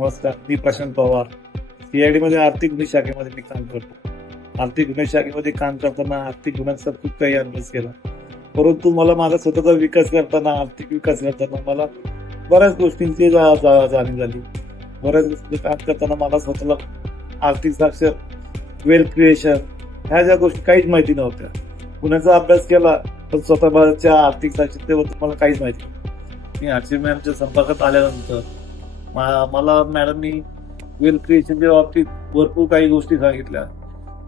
नमस्कार, मी प्रशांत पवार. सीआयडी मध्ये आर्थिक गुन्हे शाखेमध्ये मी काम करतो. आर्थिक गुन्हे शाखेमध्ये काम करताना आर्थिक गुन्ह्यांचा खूप काही अभ्यास केला, परंतु मला माझा स्वतःचा विकास करताना, आर्थिक विकास करताना मला बऱ्याच गोष्टींची जाणीव झाली. बऱ्याच गोष्टी काम करताना मला स्वतःला आर्थिक साक्षर, वेल्थ क्रिएशन ह्या ज्या गोष्टी काहीच माहिती नव्हत्या. गुन्ह्याचा अभ्यास केला पण स्वतःच्या आर्थिक साक्षरतेबद्दल मला काहीच माहिती नव्हतं. मी हर्षिल मॅमच्या संपर्कात आल्यानंतर मला मॅडमनी वेल्थ क्रिएशनच्या बाबतीत भरपूर काही गोष्टी सांगितल्या.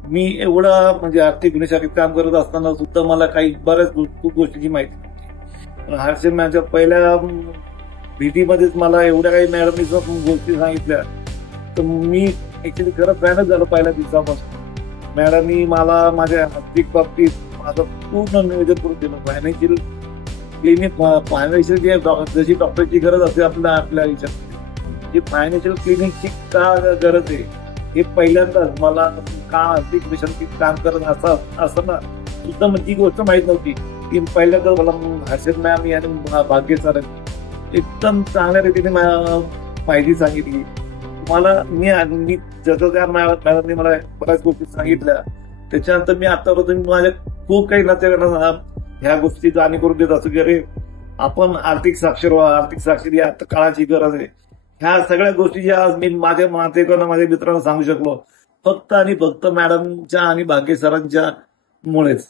मी एवढा म्हणजे आर्थिक गुन्हे शाखेत काम करत असताना सुद्धा मला काही बऱ्याच खूप गोष्टींची माहिती नव्हती. हर्षिल मॅमच्या पहिल्या भेटीमध्येच मला एवढ्या काही मॅडमनी गोष्टी सांगितल्या तर मी ऍक्च्युली खरं फॅनच झालो पहिल्या दिवसापासून. मॅडमनी मला माझ्या आर्थिक बाबतीत माझं पूर्ण नियोजन करून दिलं. फायनान्शियल क्लिनिक, फायनान्शियल जशी डॉक्टरची गरज असते आपल्या आयुष्यात, ही फायनान्शियल क्लिनिकची का गरज आहे हे पहिल्यांदाच मला का आर्थिक मिशनची काम करत असताना सुद्धा ती गोष्ट माहीत नव्हती. ती पहिल्यांदाच मला हर्षद मॅम आणि भाग्य सरांनी एकदम चांगल्या रीतीने माहिती सांगितली. मला मी जसं त्या मॅडमने मला बऱ्याच गोष्टी सांगितल्या, त्याच्यानंतर मी आतापर्यंत माझ्या खूप काही नातेवाईकांना ह्या गोष्टी जाणीव करून देत असतो की अरे आपण आर्थिक साक्षर व्हा, आर्थिक साक्षर या काळाची गरज आहे. ह्या सगळ्या गोष्टी ज्या मी माझ्या नातेवाईकांना, माझ्या मित्रांना सांगू शकलो फक्त आणि फक्त मॅडमच्या आणि भाग्य सरांच्या मुळेच.